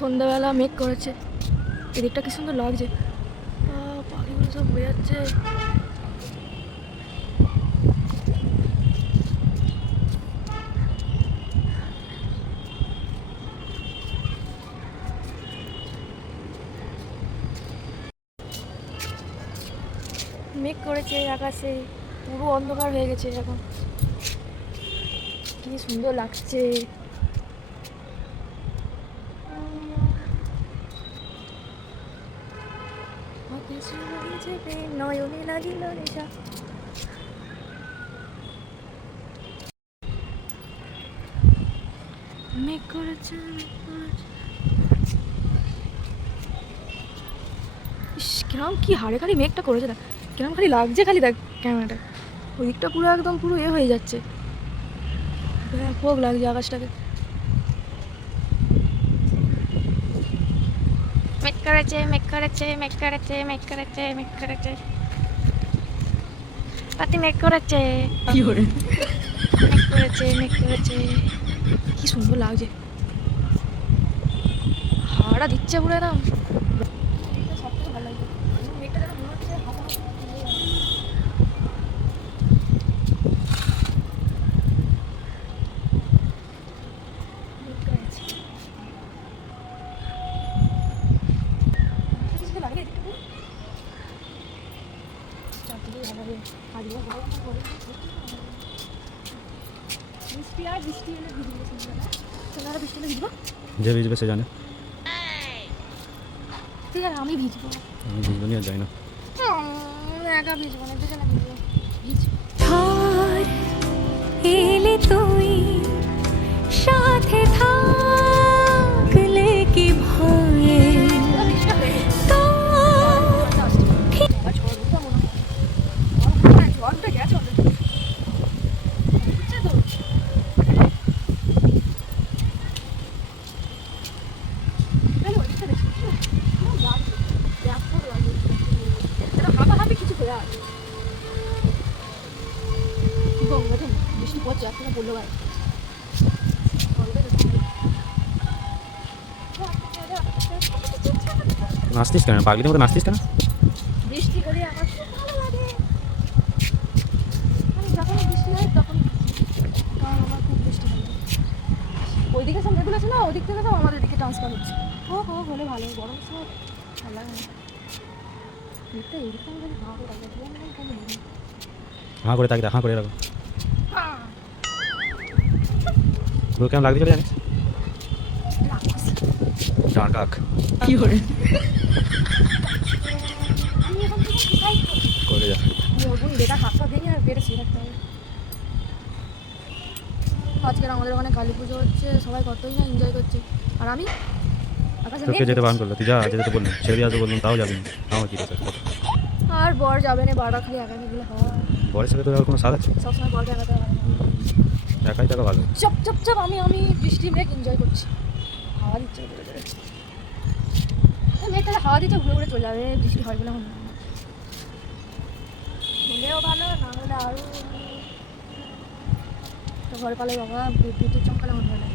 সন্ধ্যাবেলা মেঘ করেছে, এদিকটা কি সুন্দর লাগছে, পাখিগুলো সব উড়ে যাচ্ছে। মেঘ করেছে আকাশে, পুরো অন্ধকার হয়ে গেছে এখন, কি সুন্দর লাগছে। নয়নে লাগিল নেশা। মেঘ করেছে, কিরম কি হাড়ে খালি মেঘটা করেছে না, কিরম খালি লাগছে, খালি দেখ ক্যামেরাটা ওই দিকটা পুরো একদম পুরো হয়ে যাচ্ছে, ব্যাপক লাগছে আকাশটাকে। মেঘ করেছে, মেঘ করেছে, মেঘ করেছে, মেঘ করেছে, মেঘ করেছে, পাতি মেঘ করেছে, কি করে মেঘ করেছে, মেঘ করেছে, কি সুন্দর লাগছে, হাওয়াটা দিচ্ছে পুরো একদম। সবথেকে ভালো লাগছে মেঘটা, যেন মনে হচ্ছে যে ভিজবে সে জানে, ঠিক আছে আমি ভিজবো, আমি ভিজবো নিয়ে যাই না, একা ভিজবো না, দুজনে ভিজবো, ভিজবো। এলে তুই সাথে থাকলে কি ভয়ে বৃষ্টি পড়ছে এখন বললো ভাই, নাচতিস কেন, পাগলির মতো নাচতিস কেন? বৃষ্টি হলে আমার খুব ভালো লাগে, আমি যখন বৃষ্টি হয় তখন, কারণ আমার খুব বৃষ্টি ভালো লাগে। ওইদিকে সব মেয়েগুলো আছে না, ওদিক থেকে সব আমাদের দিকে ট্রান্সফার হচ্ছে, হলে ভালো, গরম সব ভালো লাগে না। মেঘটা এরকম যদি ভালো লাগে, হাঁ করে তাকিয়ে হাঁ করে রাখো, তোর কেমন লাগছে জানিস? কাক কি করে করে যা বেটা হাতটা দিয়ে আর বেড়ে শুয়ে থাকতে হবে। আজকের আমাদের ওখানে কালী পুজো হচ্ছে, সবাই কতই না এনজয় করছে, আর আমি আকাশে তোকে যেতে বারণ করলো, তুই যা, যেতে তো বললাম, ছেড়ে দিয়ে আসবো বললাম, তাও যাবি না, আমার কি কথা, আর বর যাবে না, বারবার খালি একা গেলে হয়, বরের সাথে তোর আর কোনো সাথ আছে? সবসময় বরকে একাতে হয়, একাই থাকা ভালো। চপ চপ চপ, আমি বৃষ্টি মেঘ এনজয় করছি, হাওয়া দিচ্ছে মেঘটা হাওয়া দিচ্ছে, ঘুরে ঘুরে চলে যাবে, বৃষ্টি হয় বলে মনে হয়, হলেও ভালো, না হলে আরও ঘরে পালে বাবা বিদ্যুৎ চমকালে মনে হয় না।